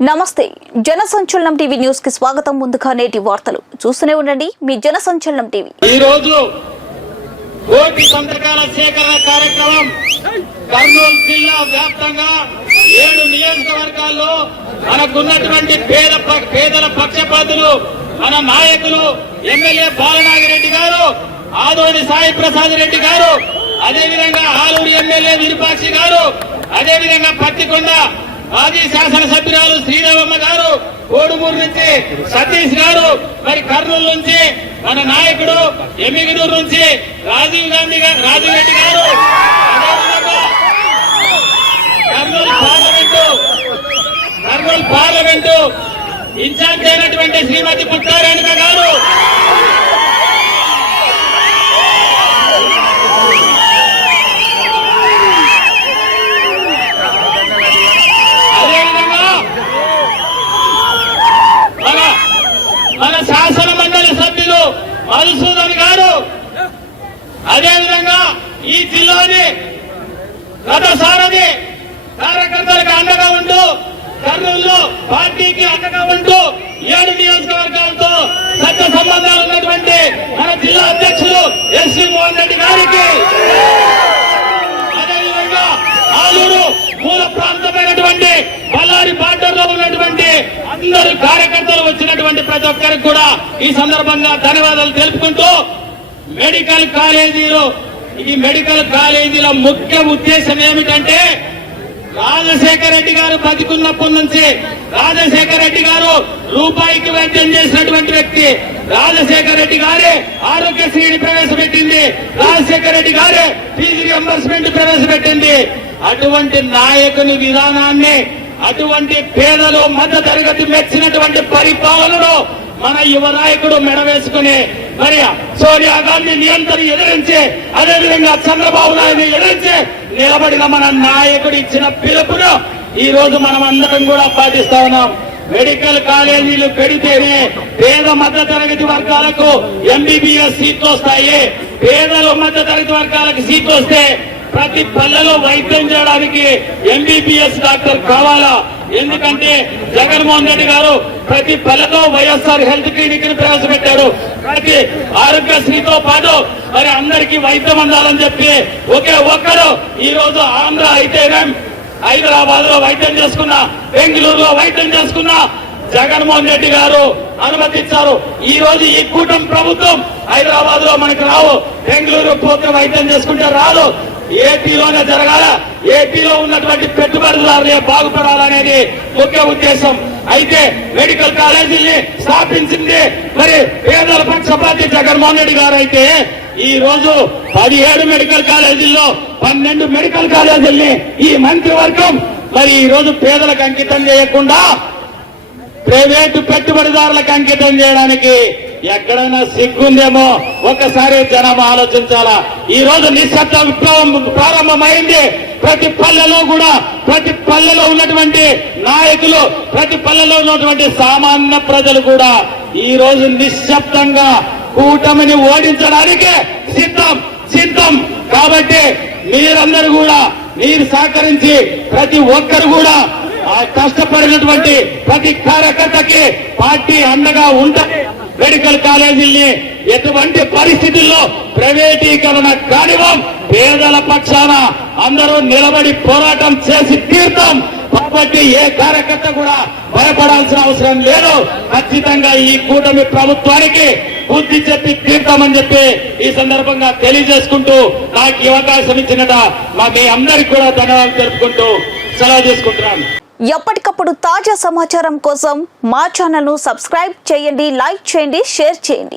నమస్తే జనసంచలనం టీవీ న్యూస్కి స్వాగతం. ముందుగా నేటి వార్తలు. చూస్తూనే ఉండండి మీ జనసంచలనం టీవీ. ఈ రోజు కోటి సంతకాల సేకరణ కార్యక్రమం కర్నూలు జిల్లా వ్యాప్తంగా ఏడు నియోజకవర్గాల్లో మనకున్నటువంటి పేద ప- పేదల పక్షపాతులు మన నాయకులు ఎమ్మెల్యే బాలనాగిరెడ్డి గారు ఆదోని సాయి ప్రసాద్ రెడ్డి గారు అదేవిధంగా ఆలూరు ఎమ్మెల్యే విరూపాక్షి గారు అదేవిధంగా పత్తికొండ మాజీ శాసనసభ్యురాలు శ్రీరామమ్మ గారు కోడుమూరు నుంచి సతీష్ గారు మరి కర్నూలు నుంచి మన నాయకుడు ఎమ్మిగనూరు నుంచి Rajiv Gandhi garu Rajiv Reddy garu. Kurnool parliament Kurnool parliament incharge అయినటువంటి శ్రీమతి పుట్టారేణుక గారు అదేవిధంగా మన మన శాసన మండలి సభ్యులు మధుసూదన్ గారు. అదేవిధంగా ఈ జిల్లాని రథసారథి కార్యకర్తలకు అండగా ఉంటూ కర్నూలులో పార్టీకి అండగా ఉంటూ ఏడు నియోజకవర్గాలతో సత్య సంబంధాలు ఉన్నటువంటి మన జిల్లా అధ్యక్షులు ఎస్వి మోహన్ రెడ్డి గారికి. అదేవిధంగా ఆలూరు మూల ప్రాంతమైనటువంటి బళ్ళారి బార్డర్లో ఉన్నటువంటి అందరు కార్యకర్తలు వచ్చినటువంటి ప్రతి ఒక్కరికి కూడా ఈ సందర్భంగా ధన్యవాదాలు తెలుపుకుంటూ మెడికల్ కాలేజీలో ఈ మెడికల్ కాలేజీల ముఖ్య ఉద్దేశం ఏమిటంటే రాజశేఖర రెడ్డి గారు బతికున్నప్పటి నుంచి రాజశేఖర రెడ్డి గారు రూపాయికి వైద్యం చేసినటువంటి వ్యక్తి. రాజశేఖర రెడ్డి గారే ఆరోగ్యశ్రీని ప్రవేశపెట్టింది. రాజశేఖర రెడ్డి గారే ఫీజు రియంబర్స్మెంట్ ప్రవేశపెట్టింది. అటువంటి నాయకుని విధానాన్ని అటువంటి పేదలు మధ్య తరగతి మెచ్చినటువంటి పరి మన యువ నాయకుడు మెడవేసుకుని మరి సోనియా గాంధీ నియంత్రణ ఎదిరించి అదేవిధంగా చంద్రబాబు నాయుడు ఎదిరించి నిలబడిన మన నాయకుడు ఇచ్చిన పిలుపును ఈ రోజు మనం అందరం కూడా పాటిస్తా ఉన్నాం. మెడికల్ కాలేజీలు పెడితేనే పేద మధ్య తరగతి వర్గాలకు ఎంబీబీఎస్ సీట్లు వస్తాయి. పేదలు మధ్య తరగతి వర్గాలకు సీట్లు వస్తే ప్రతి పల్లెలో వైద్యం చేయడానికి ఎంబీబీఎస్ డాక్టర్ కావాలా? ఎందుకంటే జగన్మోహన్ రెడ్డి గారు ప్రతి పల్లెలో వైఎస్ఆర్ హెల్త్ క్లినిక్ని ప్రవేశపెట్టారు. ప్రతి ఆరోగ్యశ్రీతో పాటు మరి అందరికీ వైద్యం అందాలని చెప్పి ఒకే ఒక్కరు ఈ రోజు ఆంధ్ర అయితేనే హైదరాబాద్లో వైద్యం చేసుకున్నా బెంగళూరులో వైద్యం చేసుకున్నా జగన్మోహన్ రెడ్డి గారు అనుమతించారు. ఈ రోజు ఈ కూటమి ప్రభుత్వం హైదరాబాద్లో మనకి రావు. బెంగళూరు పోతే వైద్యం చేసుకుంటే రాదు. ఏపీలోనే జరగాల ఏపీలో ఉన్నటువంటి పెట్టుబడిదారులే బాగుపడాలనేది ముఖ్య ఉద్దేశం. అయితే మెడికల్ కాలేజీని స్థాపించింది మరి పేదల పక్షపాతి జగన్మోహన్ రెడ్డి గారు అయితే ఈ రోజు పదిహేడు మెడికల్ కాలేజీల్లో పన్నెండు మెడికల్ కాలేజీల్ని ఈ మంత్రివర్గం మరి ఈ రోజు పేదలకు అంకితం చేయకుండా ప్రైవేటు పెట్టుబడిదారులకు అంకితం చేయడానికి ఎక్కడైనా సిగ్గుందేమో ఒకసారి జనం ఆలోచించాలా? ఈ రోజు నిశ్శబ్ద విప్లవం ప్రారంభమైంది. ప్రతి పల్లెలో కూడా ప్రతి పల్లెలో ఉన్నటువంటి నాయకులు ప్రతి పల్లెలో ఉన్నటువంటి సామాన్య ప్రజలు కూడా ఈ రోజు నిశ్శబ్దంగా కూటమిని ఓడించడానికి సిద్ధం సిద్ధం. కాబట్టి మీరందరూ కూడా మీరు సహకరించి ప్రతి ఒక్కరు కూడా కష్టపడినటువంటి ప్రతి కార్యకర్తకి పార్టీ అండగా ఉంటారు మెడికల్ కాలేజీల్ని ఎటువంటి పరిస్థితుల్లో ప్రైవేటీకరణ కానివ్వం. పేదల పక్షాన అందరూ నిలబడి పోరాటం చేసి తీర్థం కాబట్టి ఏ కార్యకర్త కూడా భయపడాల్సిన అవసరం లేదు. ఖచ్చితంగా ఈ కూటమి ప్రభుత్వానికి బుద్ధి చెప్పి తీర్థమని చెప్పి ఈ సందర్భంగా తెలియజేసుకుంటూ నాకు ఈ అవకాశం ఇచ్చినట మా మీ అందరికి కూడా ధన్యవాదాలు తెలుపుకుంటూ సెలవు తీసుకుంటున్నాను. ఎప్పటికప్పుడు తాజా సమాచారం కోసం మా ఛానల్ను సబ్స్క్రైబ్ చేయండి లైక్ చేయండి షేర్ చేయండి.